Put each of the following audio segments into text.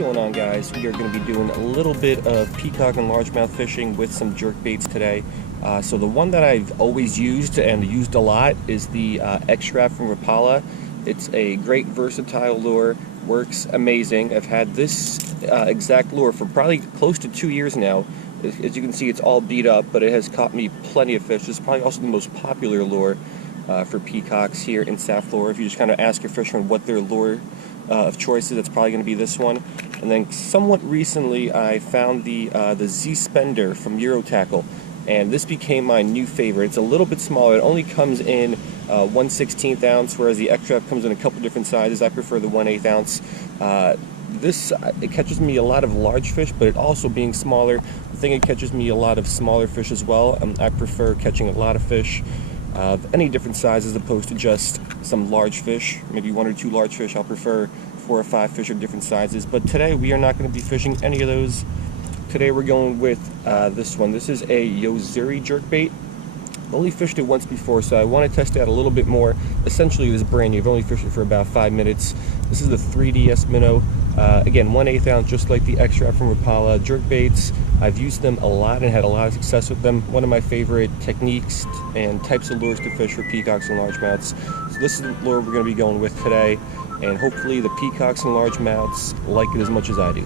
going on, guys? We are going to be doing a little bit of peacock and largemouth fishing with some jerk baits today. So the one that I've always used and used a lot is the X-Rap from Rapala. It's a great versatile lure, works amazing. I've had this exact lure for probably close to 2 years now. As you can see, it's all beat up, but it has caught me plenty of fish. This is probably also the most popular lure for peacocks here in South Florida. If you just kind of ask your fishermen what their lure of choice is, it's probably going to be this one. And then somewhat recently, I found the Z-Spender from Eurotackle, and this became my new favorite. It's a little bit smaller. It only comes in 1/16 ounce, whereas the X-Rap comes in a couple different sizes. I prefer the 1/8 ounce. It catches me a lot of large fish, but it also being smaller, I think it catches me a lot of smaller fish as well. I prefer catching a lot of fish of any different size as opposed to just some large fish, maybe 1 or 2 large fish. I'll prefer 4 or 5 fish of different sizes, but today we are not going to be fishing any of those. Today we're going with this one. This is a Yo-Zuri jerkbait. I've only fished it once before, so I want to test it out a little bit more. Essentially, it is brand new. I've only fished it for about 5 minutes. This is the 3DS Minnow. Again, 1/8 ounce, just like the X-Rap from Rapala. Jerkbaits, I've used them a lot and had a lot of success with them. One of my favorite techniques and types of lures to fish for peacocks and largemouths. So this is the lure we're going to be going with today, and hopefully the peacocks and largemouths like it as much as I do.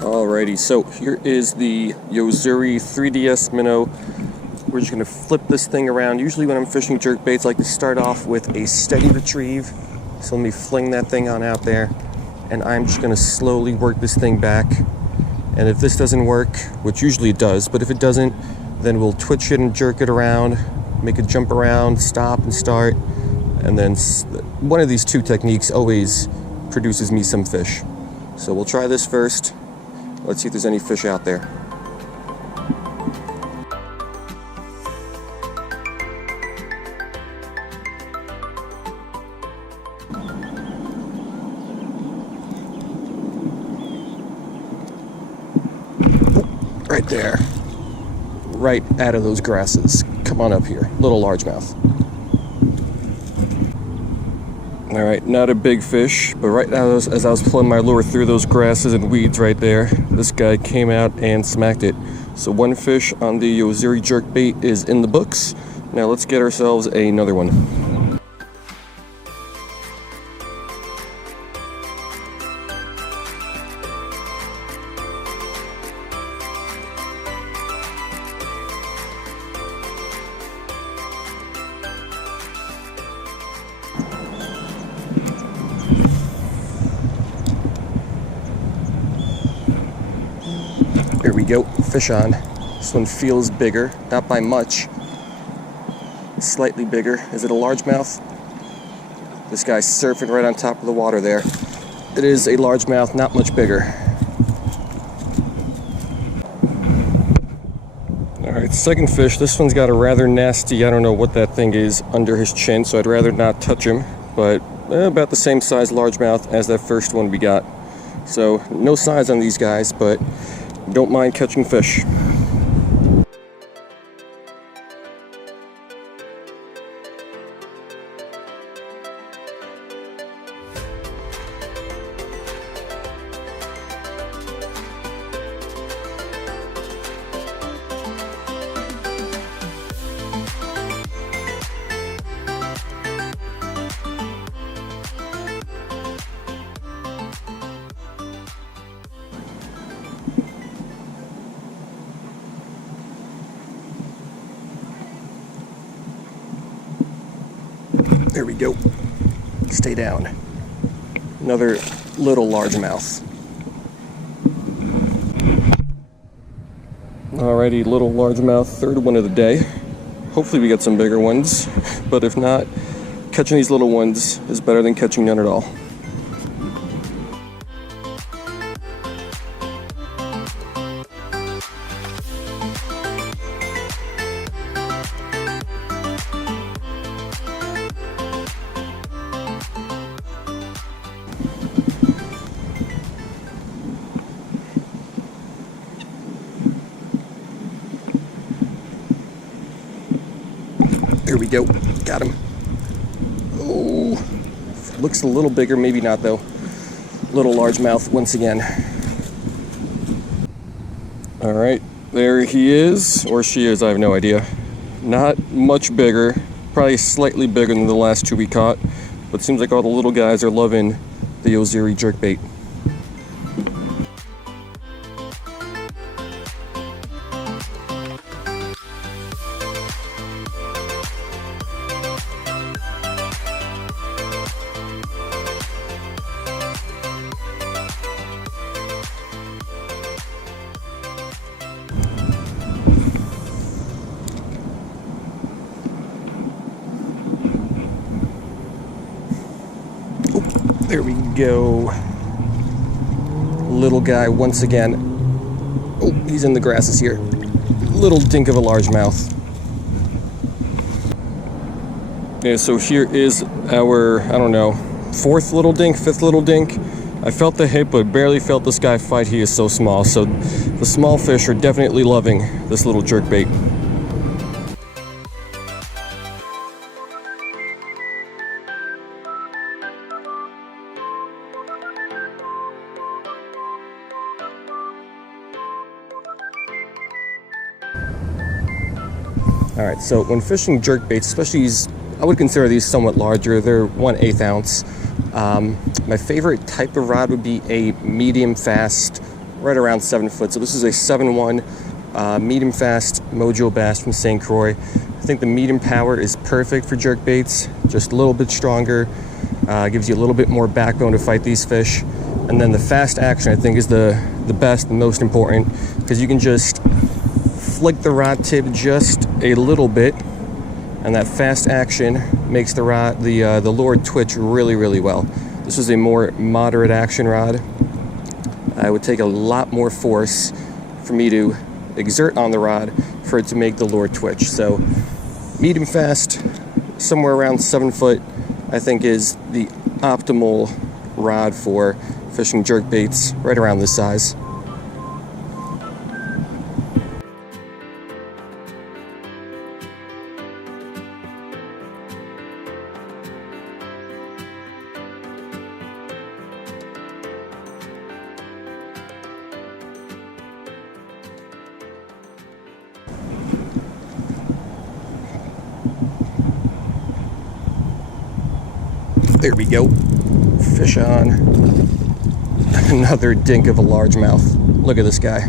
Alrighty, so here is the Yo-Zuri 3DS Minnow. We're just going to flip this thing around. Usually when I'm fishing jerkbaits, I like to start off with a steady retrieve. So let me fling that thing on out there, and I'm just going to slowly work this thing back. And if this doesn't work, which usually it does, but if it doesn't, then we'll twitch it and jerk it around, make it jump around, stop and start. And then one of these two techniques always produces me some fish. So we'll try this first. Let's see if there's any fish out there. Right there. Right out of those grasses. Come on up here. Little largemouth. Alright, not a big fish, but right now as I was pulling my lure through those grasses and weeds right there, this guy came out and smacked it. So one fish on the Yo-Zuri jerkbait is in the books. Now let's get ourselves another one. Here we go, fish on. This one feels bigger, not by much. Slightly bigger. Is it a largemouth? This guy's surfing right on top of the water there. It is a largemouth, not much bigger. Alright, second fish. This one's got a rather nasty, I don't know what that thing is, under his chin, so I'd rather not touch him. But about the same size largemouth as that first one we got. So, no size on these guys, but don't mind catching fish. There we go. Stay down. Another little largemouth. Alrighty, little largemouth, third one of the day. Hopefully we get some bigger ones, but if not, catching these little ones is better than catching none at all. we go. Got him. Oh, looks a little bigger, maybe not though. Little largemouth once again. All right, there he is, or she is, I have no idea. Not much bigger, probably slightly bigger than the last two we caught, but it seems like all the little guys are loving the Yo-Zuri jerkbait. There we go. Little guy once again. Oh, he's in the grasses here. Little dink of a largemouth. Yeah, so here is our, I don't know, fourth little dink, fifth little dink. I felt the hit, but barely felt this guy fight. He is so small. So the small fish are definitely loving this little jerkbait. All right, so when fishing jerkbaits, especially these, I would consider these somewhat larger. They're 1/8 ounce. My favorite type of rod would be a medium fast, right around 7 foot. So this is a 7-1 medium fast Mojo bass from St. Croix. I think the medium power is perfect for jerkbaits, just a little bit stronger, gives you a little bit more backbone to fight these fish. And then the fast action I think is the best, the most important, because you can just flick the rod tip just a little bit, and that fast action makes the rod, the lure twitch really, really well. This is a more moderate action rod. It would take a lot more force for me to exert on the rod for it to make the lure twitch. So medium fast, somewhere around 7 foot, I think is the optimal rod for fishing jerkbaits, right around this size. There we go. Fish on. Another dink of a largemouth. Look at this guy.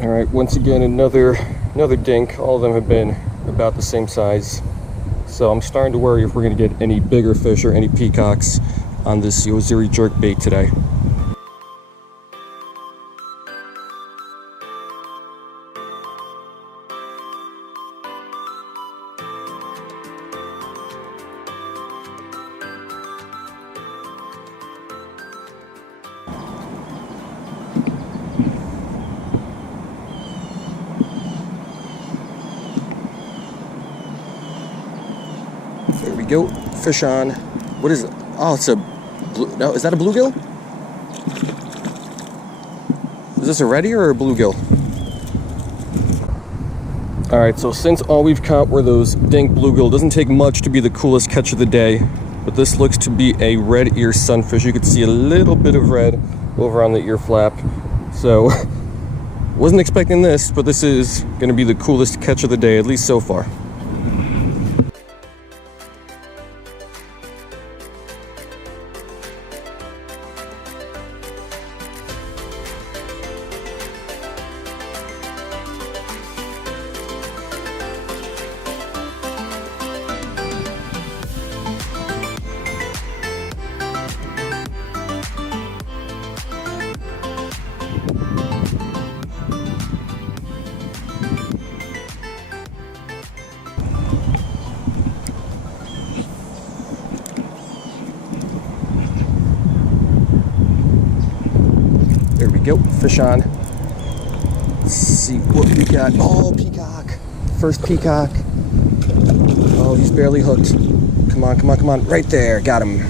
All right, once again, another dink. All of them have been about the same size. So I'm starting to worry if we're gonna get any bigger fish or any peacocks on this Yo-Zuri jerkbait today. There we go. Fish on. What is it? Oh, it's a blue. No, is that a bluegill? Is this a reddy or a bluegill? All right, so since all we've caught were those dink bluegill, doesn't take much to be the coolest catch of the day, but this looks to be a red ear sunfish. You can see a little bit of red over on the ear flap. So, wasn't expecting this, but this is gonna be the coolest catch of the day, at least so far. There we go, fish on. Let's see what we got. Oh, peacock. First peacock. Oh, he's barely hooked. Come on, come on, come on. Right there, got him.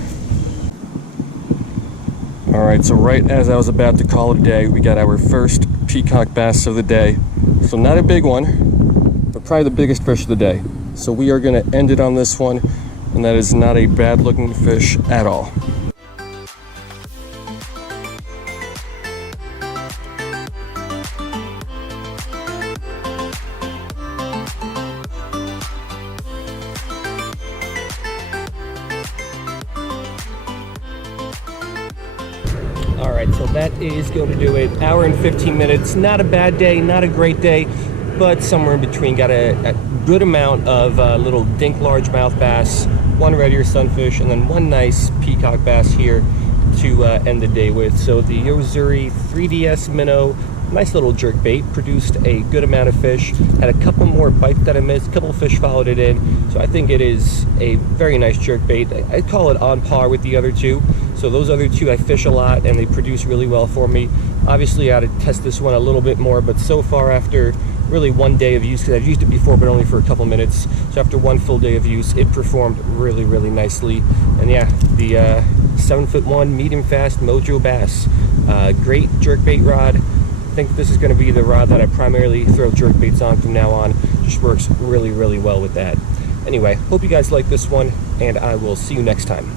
All right, so right as I was about to call it a day, we got our first peacock bass of the day. So not a big one, but probably the biggest fish of the day. So we are going to end it on this one, and that is not a bad looking fish at all. Alright, so that is going to do it. Hour and 15 minutes. Not a bad day, not a great day, but somewhere in between. Got a good amount of little dink largemouth bass, one red ear sunfish, and then one nice peacock bass here to end the day with. So the Yo-Zuri 3DS Minnow, nice little jerkbait, produced a good amount of fish. Had a couple more bites that I missed, a couple of fish followed it in. So I think it is a very nice jerkbait. I'd call it on par with the other two. So those other two I fish a lot and they produce really well for me. Obviously I had to test this one a little bit more, but so far after really one day of use, because I've used it before but only for a couple minutes, so after one full day of use it performed really, really nicely. And yeah, the 7'1" medium fast Mojo bass, great jerkbait rod. I think this is going to be the rod that I primarily throw jerkbaits on from now on. Just works really, really well with that. Anyway, hope you guys like this one, and I will see you next time.